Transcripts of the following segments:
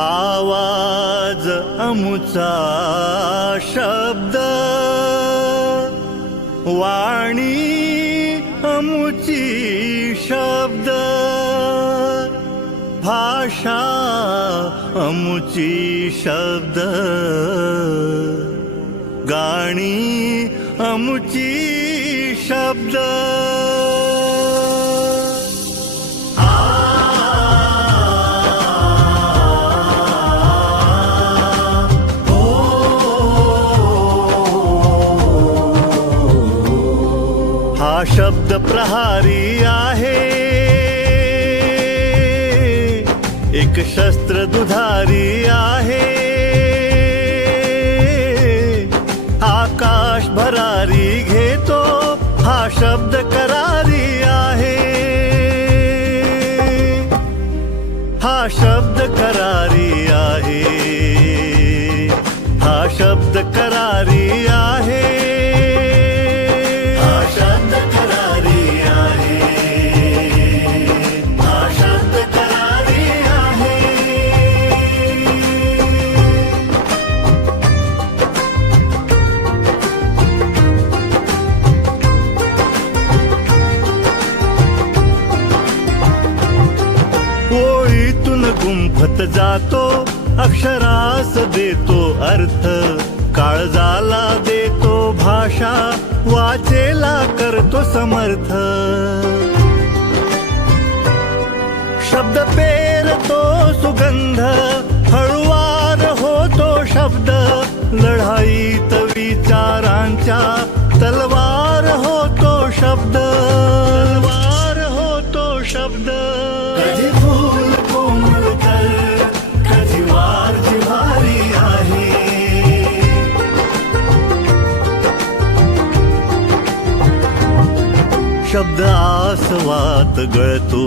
आवाज अमुचा शब्द वाणी अमुची शब्द भाषा अमुची शब्द गाणी अमुची शब्द हा शब्द प्रहारी आहे एक शस्त्र दुधारी आहे आकाश भरारी घेतो हा शब्द करारी आहे हा शब्द करारी आहे हा शब्द करारी आहे ओळीतून गुंफत जातो अक्षरास देतो अर्थ काळजाला देतो भाषा वाचेला करतो समर्थ शब्द पेरतो सुगंध हळुवार होतो शब्द लढाईत विचारांच्या तलवार होतो शब्द तलवार होतो शब्द कधी फूल कोमल तर कधी वार जिव्हारी आहे शब्द आसवात गळतो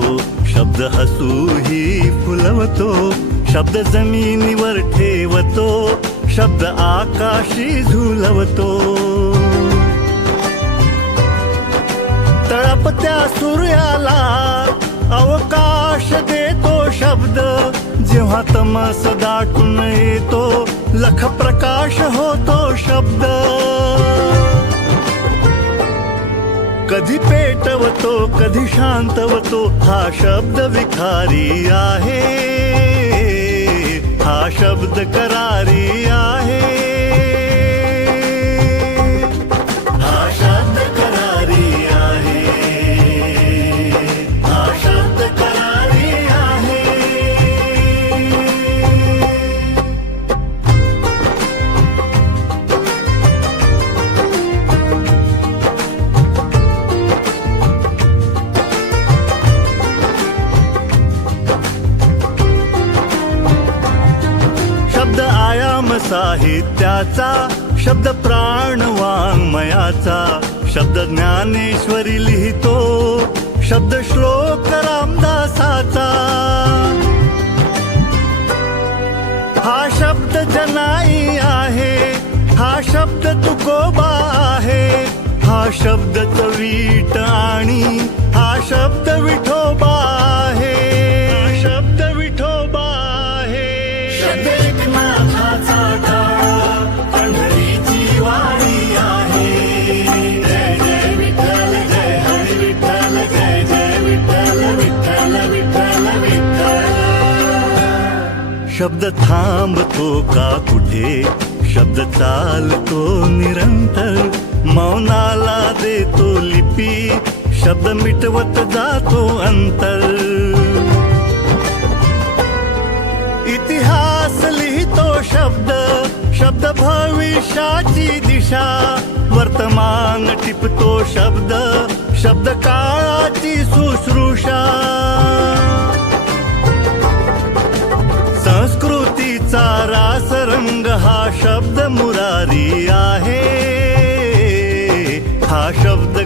शब्द हसूही फुलवतो शब्द जमिनीवर ठेवतो शब्द आकाशी झुलवतो तळपत्या सूर्याला अवकाश देतो शब्द जेव्हा तमस दाटून येतो लख प्रकाश होतो शब्द कधी पेटवतो कधी शांतवतो हा शब्द विखारी आहे हा शब्द करारी आहे साहित्याचा शब्द प्राण वाङ्मयाचा शब्द ज्ञानेश्वरी लिहितो शब्द श्लोक रामदासाचा हा शब्द जनाई आहे हा शब्द तुकोबा आहे हा शब्द चवीट आणि हा शब्द विठोबा आहे हा शब्द विठोबा आहे शब्द एकनाथाचा शब्द थांबतो का कुठे शब्द चालतो निरंतर मौनाला देतो लिपी शब्द मिटवत जातो अंतर इतिहास लिहितो शब्द शब्द भविष्याची दिशा वर्तमान टिपतो शब्द शब्द काळाची शुश्रूषा संस्कृतीचा रासरंग हा शब्द मुरारी आहे हा शब्द